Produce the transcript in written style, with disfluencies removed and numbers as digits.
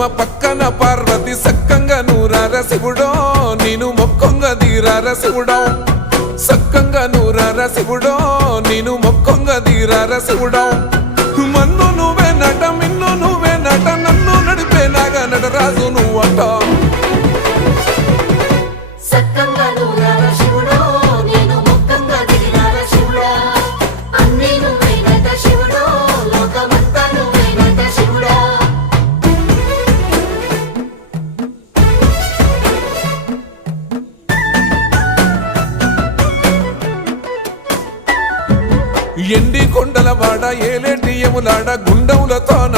పద్మ పక్కన పార్వతి సక్కంగా నూరార శివుడో నేను మొక్కొంగ దీరార శివుడో సక్కంగా నూరార శివుడో నేను మొక్కొంగ దీరార శివుడో మన్ను నువ్వే నట మిన్ను నువ్వే నట నన్ను నడిపే నాగా నటరాజు నువ్వట ఎండి కొండల వాడ ఏలేటి యములాడ గుండములతో